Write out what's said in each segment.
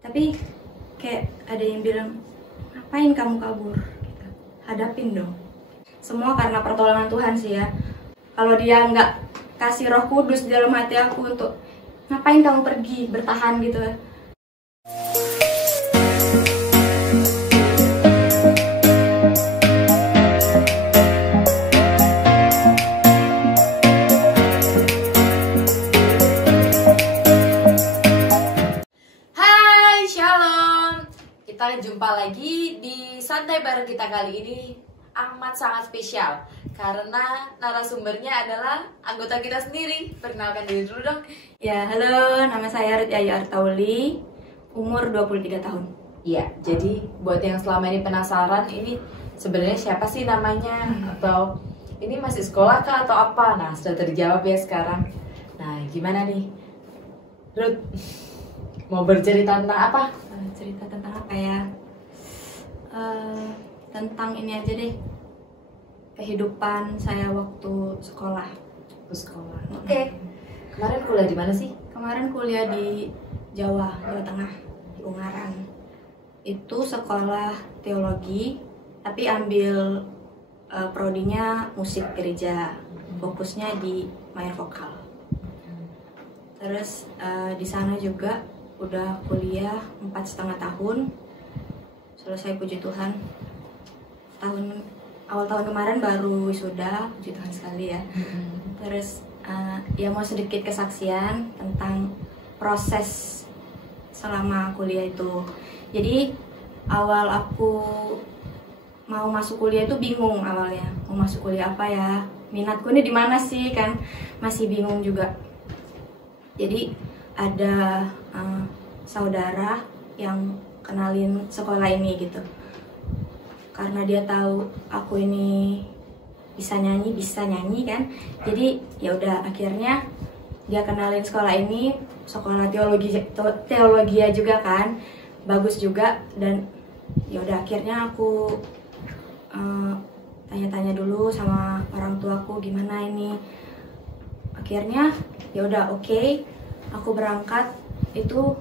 Tapi kayak ada yang bilang, ngapain kamu kabur gitu. Hadapin dong. Semua karena pertolongan Tuhan sih ya. Kalau dia nggak kasih Roh Kudus di dalam hati aku untuk ngapain kamu pergi bertahan gitu. Hai, Shalom. Kita jumpa lagi di Santai Bareng kita kali ini amat sangat spesial karena narasumbernya adalah anggota kita sendiri. Perkenalkan diri dulu dong. Ya, halo, nama saya Ruth Ayu Artauli, umur 23 tahun. Iya, jadi buat yang selama ini penasaran, ini sebenarnya siapa sih namanya? Atau ini masih sekolah kah atau apa? Nah, sudah terjawab ya sekarang. Nah, gimana nih, Ruth? Mau bercerita tentang apa? Cerita tentang apa ya? Tentang ini aja deh, kehidupan saya waktu sekolah. Oke. Kemarin kuliah di mana sih? Kemarin kuliah di Jawa Tengah, di Ungaran. Itu sekolah teologi, tapi ambil prodinya musik gereja, fokusnya di main vokal. Terus di sana juga udah kuliah 4,5 tahun, selesai puji Tuhan. Awal tahun kemarin baru wisuda, puji Tuhan sekali ya. Terus ya mau sedikit kesaksian tentang proses selama kuliah itu. Jadi awal aku mau masuk kuliah itu bingung awalnya, mau masuk kuliah apa ya, minatku ini di mana sih kan, masih bingung juga. Jadi ada saudara yang kenalin sekolah ini gitu, karena dia tahu aku ini bisa nyanyi kan. Jadi ya udah, akhirnya dia kenalin sekolah ini, sekolah teologi juga kan, bagus juga. Dan ya udah, akhirnya aku tanya-tanya dulu sama orang tuaku gimana ini. Akhirnya ya udah, oke, aku berangkat. Itu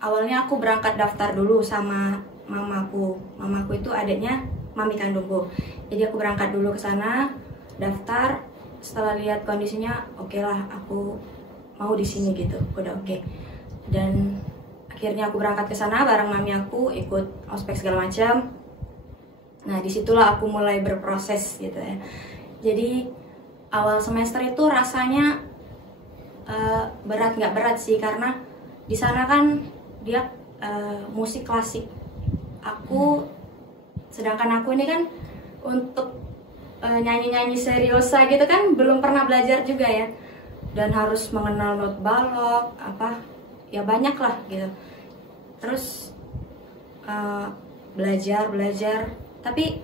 awalnya aku berangkat daftar dulu sama mamaku. Mamaku itu adiknya mami kandungku. Jadi aku berangkat dulu ke sana, daftar. Setelah lihat kondisinya, oke lah, aku mau di sini gitu. Udah oke. Dan akhirnya aku berangkat ke sana bareng mami aku, ikut ospek segala macam. Nah, disitulah aku mulai berproses gitu ya. Jadi awal semester itu rasanya berat, nggak berat sih, karena di sana kan dia musik klasik. Sedangkan aku ini kan untuk nyanyi-nyanyi seriosa gitu kan belum pernah belajar juga ya, dan harus mengenal not balok apa ya, banyak lah gitu. Terus belajar, tapi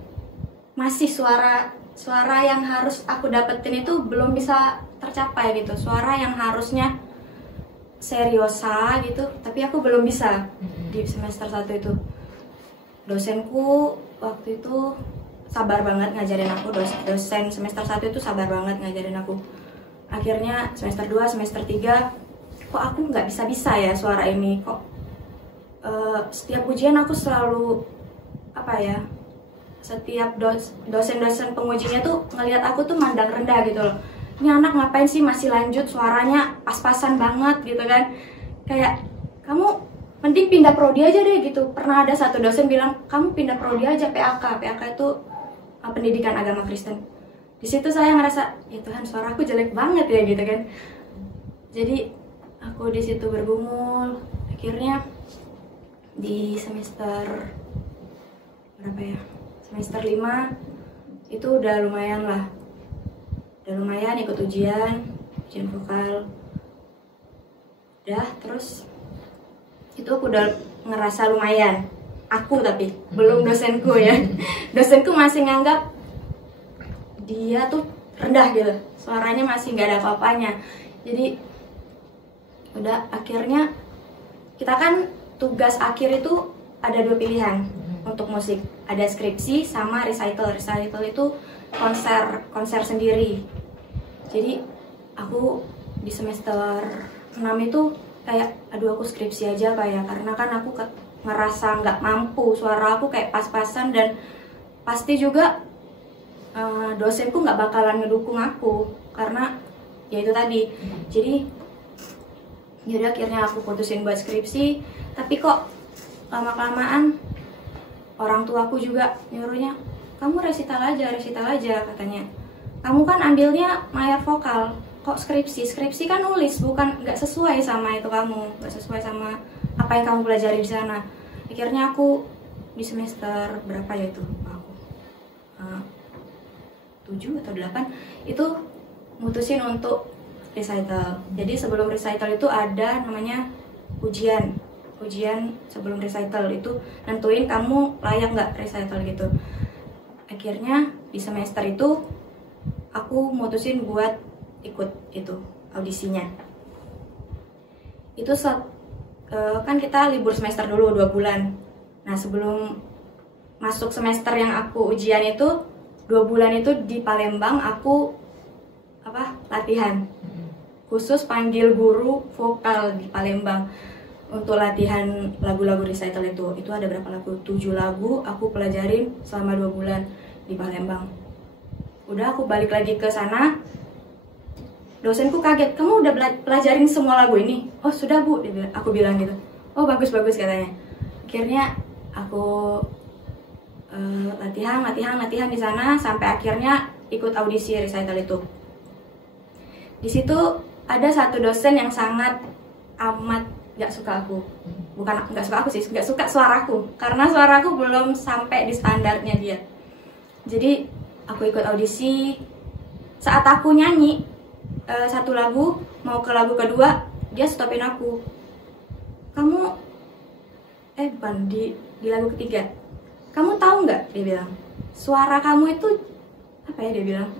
masih suara yang harus aku dapetin itu belum bisa tercapai gitu. Suara yang harusnya seriosa gitu, tapi aku belum bisa. Di semester 1 itu dosenku waktu itu sabar banget ngajarin aku. Dosen semester 1 itu sabar banget ngajarin aku. Akhirnya semester 2, semester 3, kok aku nggak bisa ya suara ini. Kok setiap ujian aku selalu apa ya, setiap dosen-dosen pengujinya tuh ngelihat aku tuh mandang rendah gitu loh. Ini anak ngapain sih masih lanjut, suaranya pas-pasan banget gitu kan. Kayak, kamu mending pindah prodi aja deh gitu. Pernah ada satu dosen bilang, kamu pindah prodi aja PAK itu pendidikan agama Kristen. Di situ saya ngerasa, ya Tuhan, suaraku jelek banget ya gitu kan. Jadi aku di situ bergumul. Akhirnya di semester berapa ya? Semester 5 itu udah lumayan lah. Udah lumayan ikut ujian vokal. Udah, terus itu aku udah ngerasa lumayan. Tapi belum dosenku ya. Dosenku masih nganggap dia tuh rendah gitu, suaranya masih nggak ada apa-apanya. Jadi udah, akhirnya kita kan tugas akhir itu ada 2 pilihan untuk musik, ada skripsi sama recital. Recital itu konser sendiri. Jadi aku di semester 6 itu kayak aduh aku skripsi aja kayak, karena kan aku ngerasa nggak mampu, suara aku kayak pas-pasan, dan pasti juga dosenku nggak bakalan ngedukung aku karena ya itu tadi. Jadi yaudah akhirnya aku putusin buat skripsi, tapi kok lama-kelamaan orang tuaku juga nyuruhnya, kamu resital aja katanya. Kamu kan ambilnya mayor vokal, kok skripsi kan nulis, bukan, nggak sesuai sama itu kamu, nggak sesuai sama apa yang kamu pelajari di sana. Akhirnya aku di semester berapa ya itu aku 7 atau 8 itu mutusin untuk recital. Jadi sebelum recital itu ada namanya ujian sebelum recital, itu nentuin kamu layak nggak recital gitu. Akhirnya di semester itu aku mutusin buat ikut itu audisinya. Itu kan kita libur semester dulu 2 bulan. Nah sebelum masuk semester yang aku ujian itu 2 bulan itu di Palembang aku latihan khusus, panggil guru vokal di Palembang untuk latihan lagu-lagu recital itu. Itu ada berapa lagu? 7 lagu aku pelajarin selama 2 bulan di Palembang. Udah aku balik lagi ke sana, dosenku kaget, kamu udah pelajarin semua lagu ini? Oh sudah bu, aku bilang gitu. Oh bagus katanya. Akhirnya aku latihan di sana sampai akhirnya ikut audisi recital itu. Di situ ada satu dosen yang sangat amat nggak suka aku. Bukan nggak suka aku sih, nggak suka suaraku, karena suaraku belum sampai di standarnya dia. Jadi aku ikut audisi, saat aku nyanyi satu lagu mau ke lagu kedua, dia stopin aku. Kamu bukan di lagu ketiga, kamu tahu nggak, dia bilang, suara kamu itu apa ya, dia bilang,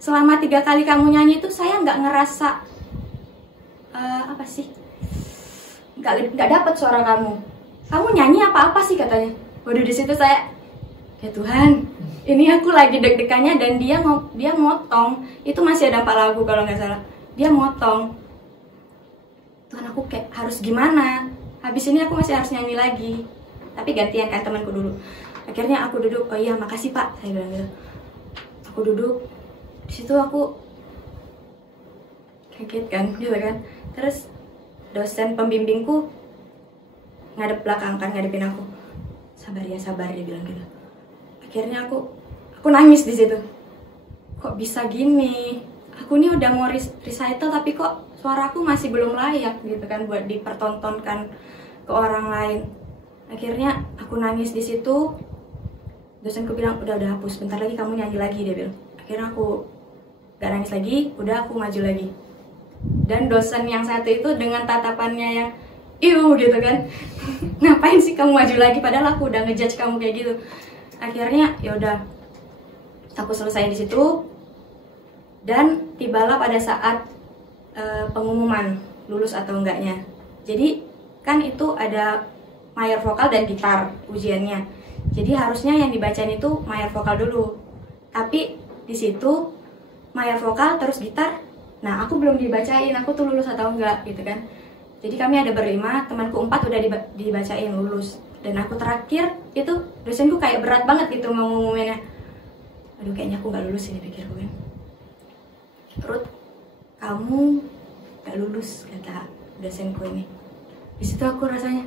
selama 3 kali kamu nyanyi itu saya nggak ngerasa nggak dapet suara kamu nyanyi apa sih katanya. Waduh, di situ saya, ya Tuhan, ini aku lagi deg-degannya, dan dia motong, itu masih ada 4 lagu kalau nggak salah, dia motong. Tuhan, aku kayak harus gimana, habis ini aku masih harus nyanyi lagi, tapi gantian kan temanku dulu. Akhirnya aku duduk, oh iya makasih pak, saya bilang gitu. Aku duduk, di situ aku kaget kan, gitu kan. Terus dosen pembimbingku ngadep belakang kan, ngadepin aku, sabar, dia bilang gitu. Akhirnya aku nangis di situ. Kok bisa gini? Aku nih udah mau recital tapi kok suaraku masih belum layak gitu kan buat dipertontonkan ke orang lain. Akhirnya aku nangis di situ. Dosenku bilang, udah hapus, bentar lagi kamu nyanyi lagi, dia bilang. Akhirnya aku gak nangis lagi, udah aku maju lagi. Dan dosen yang satu itu dengan tatapannya yang gitu kan, ngapain sih kamu maju lagi, padahal aku udah ngejudge kamu kayak gitu. Akhirnya ya udah, aku selesai di situ, dan tibalah pada saat pengumuman lulus atau enggaknya. Jadi kan itu ada mayor vokal dan gitar ujiannya. Jadi harusnya yang dibacain itu mayor vokal dulu. Tapi di situ mayor vokal terus gitar. Nah, aku belum dibacain aku tuh lulus atau enggak gitu kan. Jadi kami ada berlima, temanku 4 udah dibacain lulus. Dan aku terakhir, itu dosenku kayak berat banget gitu mau ngumuminnya. Aduh, kayaknya aku gak lulus ini, pikirku kan. Ruth, kamu gak lulus, kata dosenku ini. Di situ aku rasanya,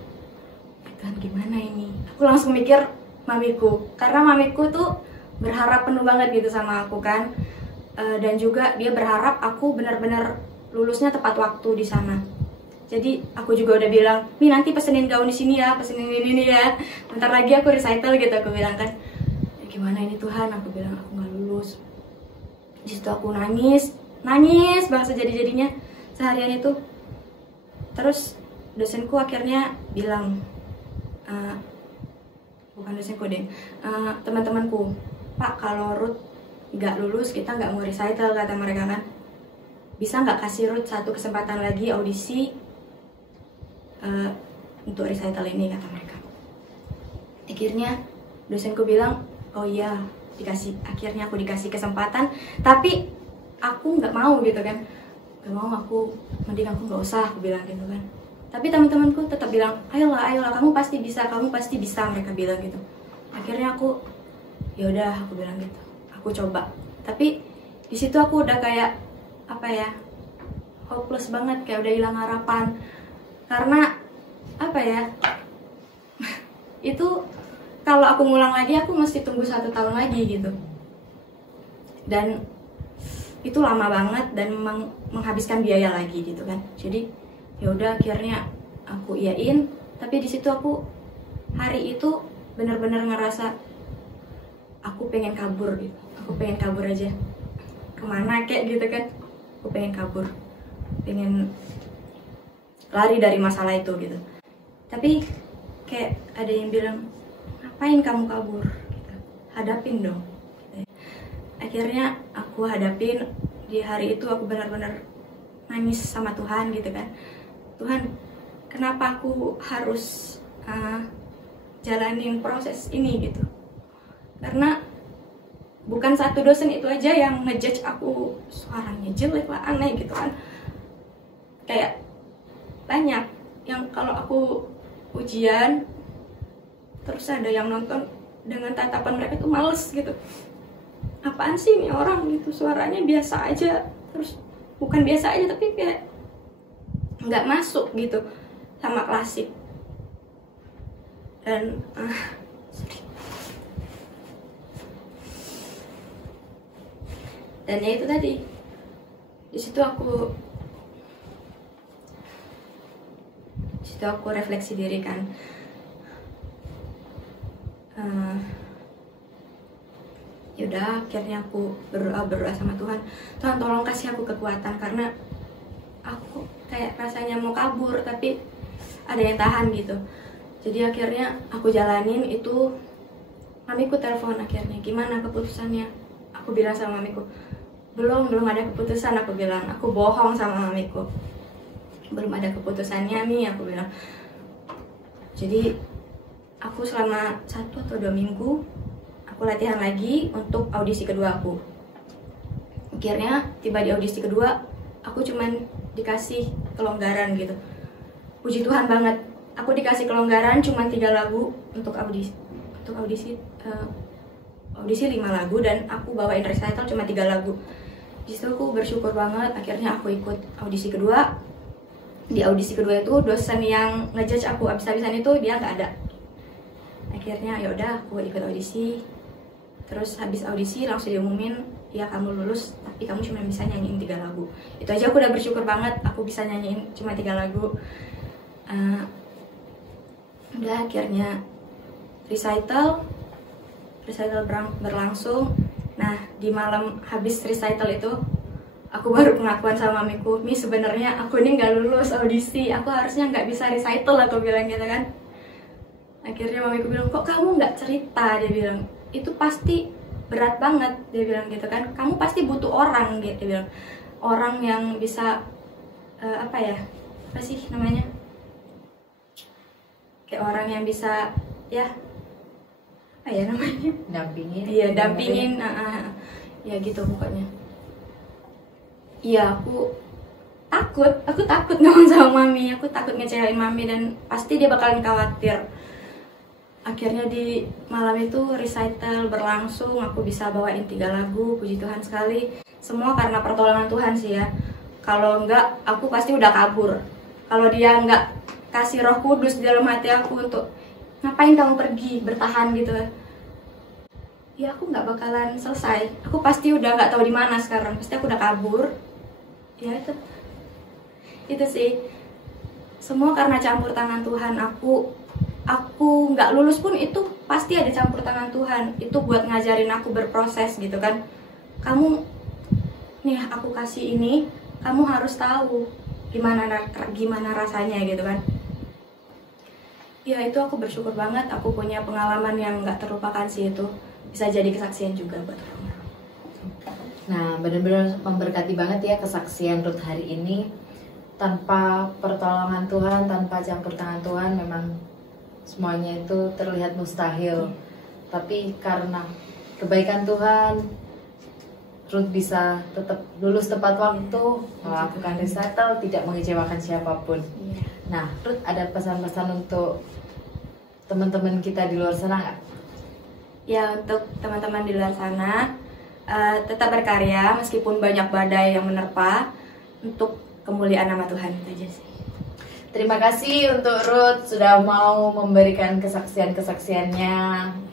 Tuhan gimana ini? Aku langsung mikir mamiku, karena mamiku tuh berharap penuh banget gitu sama aku kan. Dan juga dia berharap aku benar-benar lulusnya tepat waktu di sana. Jadi aku juga udah bilang, nih nanti pesenin gaun di sini ya, pesenin ini ya. Bentar lagi aku recital gitu, aku bilang kan. Ya, gimana ini Tuhan, aku bilang aku nggak lulus. Di situ aku nangis banget sejadi-jadinya seharian itu. Terus dosenku akhirnya bilang, bukan dosenku deh, teman-temanku, Pak, kalau Ruth nggak lulus kita nggak mau recital, kata mereka kan. Bisa nggak kasih Ruth 1 kesempatan lagi audisi untuk recital ini, kata mereka. Akhirnya dosenku bilang, oh iya dikasih. Akhirnya aku dikasih kesempatan, tapi aku nggak mau gitu kan. gak mau, mending aku nggak usah, aku bilang gitu kan. Tapi teman-temanku tetap bilang, ayolah kamu pasti bisa, mereka bilang gitu. Akhirnya aku ya udah, aku bilang gitu, aku coba. Tapi di situ aku udah kayak apa ya, hopeless banget, kayak udah hilang harapan. Karena apa ya, itu kalau aku ngulang lagi aku mesti tunggu 1 tahun lagi gitu, dan itu lama banget dan menghabiskan biaya lagi gitu kan. Jadi ya udah, akhirnya aku iyain. Tapi di situ aku hari itu bener-bener ngerasa aku pengen kabur gitu. Aku pengen kabur aja, kemana kayak gitu kan. Aku pengen kabur, pengen lari dari masalah itu gitu. Tapi kayak ada yang bilang, ngapain kamu kabur gitu. Hadapin dong gitu. Akhirnya aku hadapin. Di hari itu aku benar-benar nangis sama Tuhan gitu kan. Tuhan, kenapa aku harus jalanin proses ini gitu. Karena bukan satu dosen itu aja yang ngejudge aku, suaranya jelek lah, aneh gitu kan. Kayak banyak yang kalau aku ujian terus ada yang nonton dengan tatapan mereka tuh males gitu. Apaan sih ini orang gitu, suaranya biasa aja. Terus bukan biasa aja, tapi kayak nggak masuk gitu sama klasik. Dan dan ya itu tadi, di situ aku refleksi diri kan. Yaudah, akhirnya aku berdoa sama Tuhan. Tuhan, tolong kasih aku kekuatan, karena aku kayak rasanya mau kabur tapi ada yang tahan gitu. Jadi akhirnya aku jalanin itu. Mamiku telepon akhirnya, gimana keputusannya? Aku bilang sama mamiku, belum ada keputusan. Aku bilang, aku bohong sama mamiku, belum ada keputusannya nih, aku bilang. Jadi aku selama 1 atau 2 minggu aku latihan lagi untuk audisi kedua aku. Akhirnya tiba di audisi kedua, aku cuman dikasih kelonggaran gitu. Puji Tuhan banget, aku dikasih kelonggaran cuma 3 lagu untuk audisi. Untuk audisi 5 lagu, dan aku bawain recital cuma 3 lagu. Di situ aku bersyukur banget. Akhirnya aku ikut audisi kedua. Di audisi kedua itu dosen yang ngejudge aku abis-abisan itu dia nggak ada. Akhirnya ya udah, aku ikut audisi. Terus habis audisi langsung diumumin, ya kamu lulus, tapi kamu cuma bisa nyanyiin 3 lagu. Itu aja aku udah bersyukur banget, aku bisa nyanyiin cuma 3 lagu. Udah, akhirnya recital berlangsung. Nah, di malam habis recital itu aku baru pengakuan sama mamiku, Mi, sebenarnya aku ini nggak lulus audisi, aku harusnya nggak bisa recital, aku bilang gitu kan. Akhirnya mamiku bilang, kok kamu nggak cerita? Dia bilang, itu pasti berat banget, dia bilang gitu kan. Kamu pasti butuh orang, gitu, dia bilang, orang yang bisa apa sih namanya, kayak orang yang bisa ya apa ya namanya, dampingin ya gitu pokoknya. Iya, aku takut ngomong sama mami, aku takut ngecewain mami, dan pasti dia bakalan khawatir. Akhirnya di malam itu recital berlangsung, aku bisa bawain 3 lagu, puji Tuhan sekali. Semua karena pertolongan Tuhan sih ya. Kalau enggak, aku pasti udah kabur. Kalau dia enggak kasih Roh Kudus di dalam hati aku untuk ngapain kamu pergi, bertahan gitu, ya aku nggak bakalan selesai. Aku pasti udah nggak tahu di mana sekarang, pasti aku udah kabur. Ya itu sih, semua karena campur tangan Tuhan. Aku nggak lulus pun itu pasti ada campur tangan Tuhan. Itu buat ngajarin aku berproses gitu kan. Kamu nih, aku kasih ini, kamu harus tahu gimana rasanya gitu kan. Ya itu aku bersyukur banget, aku punya pengalaman yang nggak terlupakan sih. Itu bisa jadi kesaksian juga buat orang. Nah, benar-benar memberkati banget ya kesaksian Ruth hari ini. Tanpa pertolongan Tuhan, tanpa campur tangan Tuhan, memang semuanya itu terlihat mustahil. Tapi karena kebaikan Tuhan, Ruth bisa tetap lulus tepat waktu, melakukan recital, tidak mengecewakan siapapun. Iya. Nah, Ruth ada pesan-pesan untuk teman-teman kita di luar sana nggak? Ya, untuk teman-teman di luar sana, tetap berkarya meskipun banyak badai yang menerpa, untuk kemuliaan nama Tuhan itu aja sih. Terima kasih untuk Ruth sudah mau memberikan kesaksian-kesaksiannya,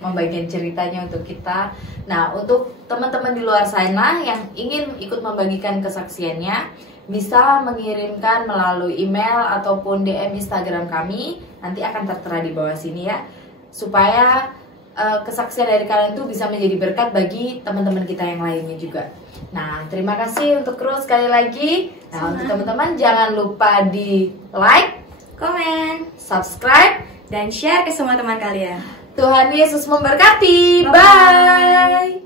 membagikan ceritanya untuk kita. Nah, untuk teman-teman di luar sana yang ingin ikut membagikan kesaksiannya, bisa mengirimkan melalui email ataupun DM Instagram kami. Nanti akan tertera di bawah sini ya, supaya kesaksian dari kalian itu bisa menjadi berkat bagi teman-teman kita yang lainnya juga. Nah, terima kasih untuk Ruth sekali lagi. Nah, untuk teman-teman jangan lupa di like, Komen, subscribe, dan share ke semua teman kalian. Tuhan Yesus memberkati. Bye-bye. Bye.